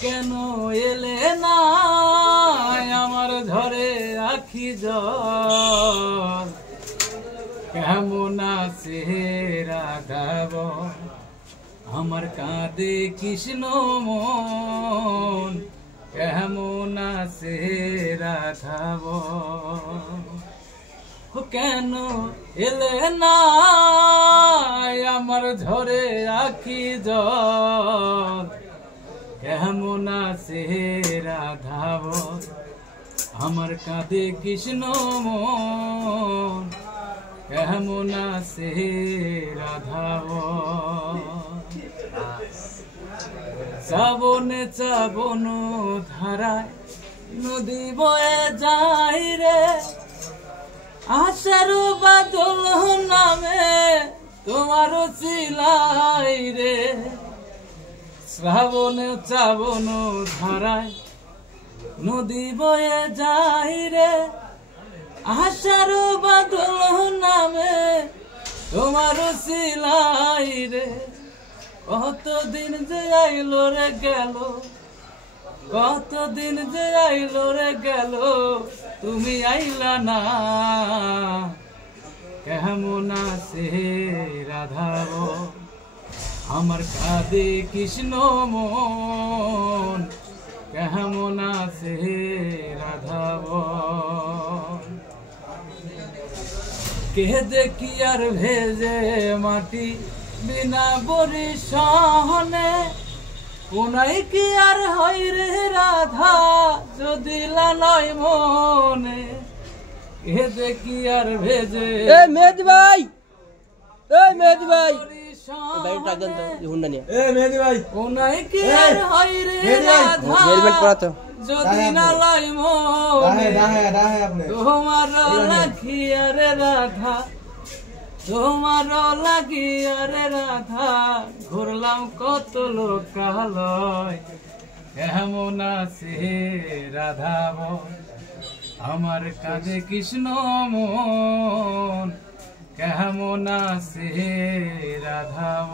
কেন এলে না আমার ঝরে আখি জল কেমন আছে রাধাব আমার কাঁদে কৃষ্ণ মন কেমন আছে রাধাব কেন এলে না আমার ঝরে আখি জল কেমন আছে রাধাব আমার কাঁদে কৃষ্ণ মন কেমন আছে রাধাব শ্রাবণে শ্রাবণ ধারায় নদী বয়ে যাই রে আশার বাদল নামে তোমার চিলাই রে শ্রাবণে শ্রাবণ ধারায় নদী বয়ে যাই রে আশার বাদল নামে তোমার চিলাই রে কতদিন যে আইলো রে গেল কতদিন যে আইলো রে গেল তুমি আইলা না কেমন আছে রাধাব আমার কাঁদে কৃষ্ণ মন কেমন আছে রাধাব কে দেখি আর ভেজে মাটি বিনা বরিশনে কোনাই কি আর হই রে রাধা যদি লালয় মনে কে দেখি আর ভেজে মেহেদি ভাই মেহেদি ভাই কোনাই কি আর হই রে রাধা যদি লালয় মনে তোমার লাগিয়া রে রাধা তোমার লাগিয়া রে রাধা ঘুরলাম কত লোকালয় কেমন আছে রাধাব আমার কাঁদে কৃষ্ণ মন কেমন আছে রাধাব।